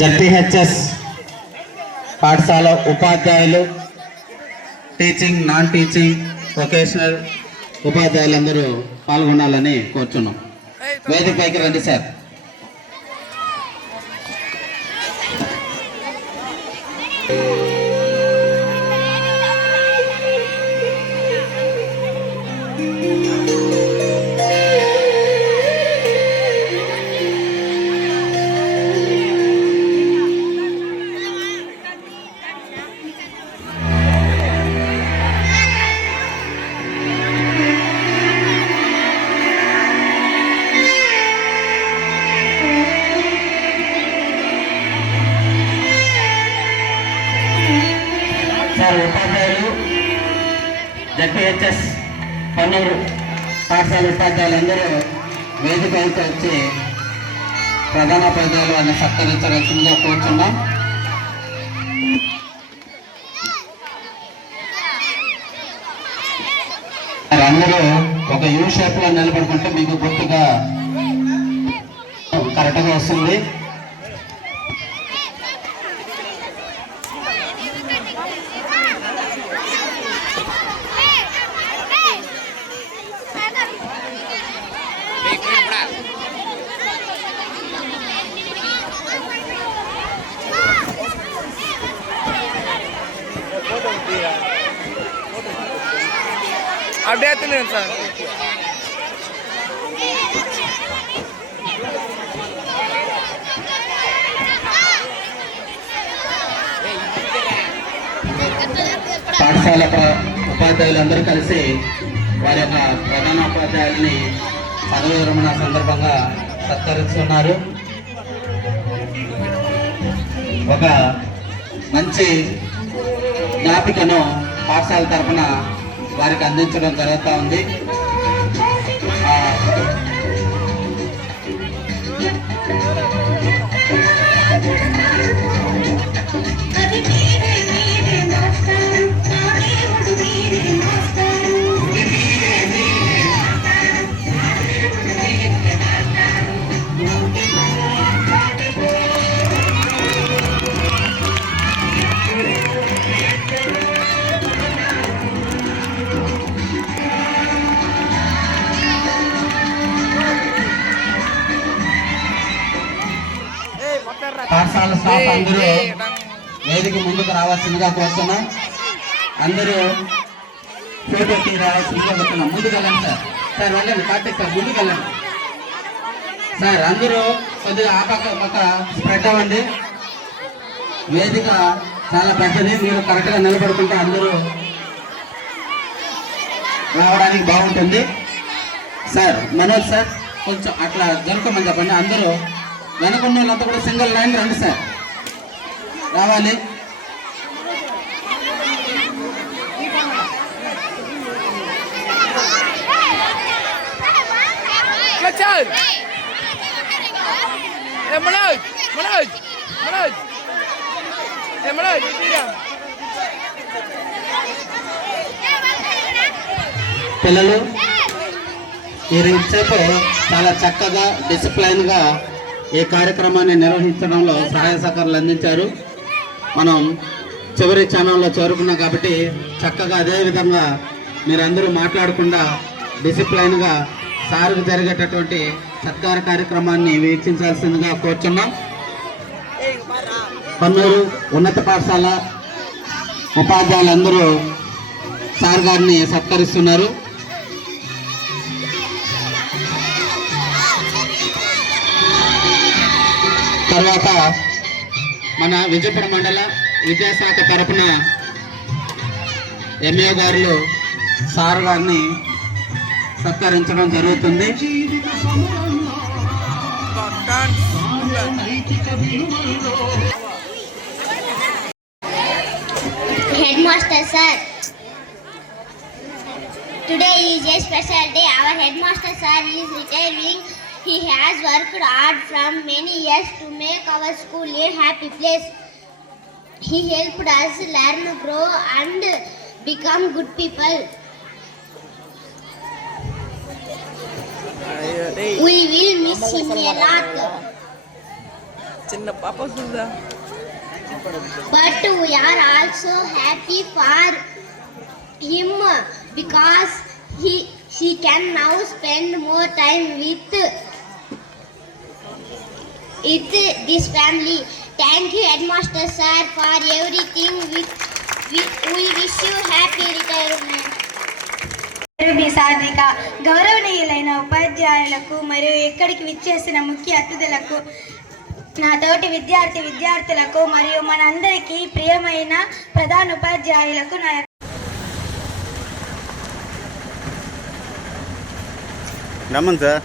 ZPHS పాఠశాల ఉపాధ్యాయులు, teaching, non teaching, vocational ఉపాధ్యాయులందరూ పాల్గొనాలని కోరుచున్నాం. వేదికపైకి రండి సార్. ఉపాధ్యాయులు, జడ్పీహెచ్ఎస్ పన్నూరు పాఠశాల ఉపాధ్యాయులందరూ వేదికపైకి వచ్చి ప్రధానోపాధ్యాయులు అని సత్కరించవలసిందిగా కోరుచున్నాం. అందరూ ఒక యూ షేప్ లో నిలబడుకుంటే మీకు గుర్తుగా కరెక్ట్గా వస్తుంది. अपडेट नहीं सर. పాఠశాల ఉపాధ్యాయులందరూ కలిసి వారి యొక్క ప్రధానోపాధ్యాయుల్ని పదవి విరమణ సందర్భంగా సత్కరిస్తున్నారు. ఒక మంచి జ్ఞాపికను పాఠశాల తరఫున వారికి అందించడం జరుగుతూ ఉంది. పాఠశాల స్టాఫ్ అందరూ వేదిక ముందుకు రావాల్సిందిగా కోరుతున్నాం. అందరూ ఫోటో తీసి రావాల్సిందిగా కోరుతున్నాం. ముందుకు వెళ్ళండి సార్. సార్ వెళ్ళండి, కార్తీక్ సార్ ముందుకు వెళ్ళండి సార్. అందరూ కొద్దిగా ఆ పక్క స్ప్రెడ్ అవ్వండి. వేదిక చాలా పెద్దది, మీరు కరెక్ట్గా నిలబడుకుంటే అందరూ రావడానికి బాగుంటుంది. సార్ మనోజ్ సార్ కొంచెం అట్లా జరుపుకోమని చెప్పండి. అందరూ వెనకున్న వాళ్ళంతా కూడా సింగిల్ లైన్ రండి సార్, రావాలి. పిల్లలు ఈ రీతితో చాలా చక్కగా డిసిప్లైన్ గా ఈ కార్యక్రమాన్ని నిర్వహించడంలో సహాయ సహకారాలు అందించారు. మనం చివరి ఛానల్లో చేరుకున్నాం కాబట్టి చక్కగా అదే విధంగా మీరందరూ మాట్లాడకుండా డిసిప్లైన్గా సార్కు జరిగేటటువంటి సత్కార కార్యక్రమాన్ని వీక్షించాల్సిందిగా కోరుచున్నాం. పన్నూరు ఉన్నత పాఠశాల ఉపాధ్యాయులందరూ సార్ గారిని సత్కరిస్తున్నారు. తర్వాత మన విజయపురం మండల విద్యాశాఖ తరపున ఎంఏ గారు సార్ గారిని సత్కరించడం జరుగుతుంది. Head master sir, today is a special day. Our headmaster sir is retiring. He has worked hard from many years to make our school a happy place. He helped us learn, grow and become good people. We will miss him a lot. చిన్న పాప చూద్దా. But we are also happy for him because he can now spend more time with this family. Thank you, Headmaster Sir, for everything. We wish you happy retirement. మీ సాధిక గౌరవనీయులైన ఉపాధ్యాయులకు మరియు ఇక్కడికి విచ్చేసిన ముఖ్య అతిథులకు, నా తోటి విద్యార్థులకు మరియు మనందరికీ ప్రియమైన ప్రధాన ఉపాధ్యాయులకు నా రమ్మను సార్.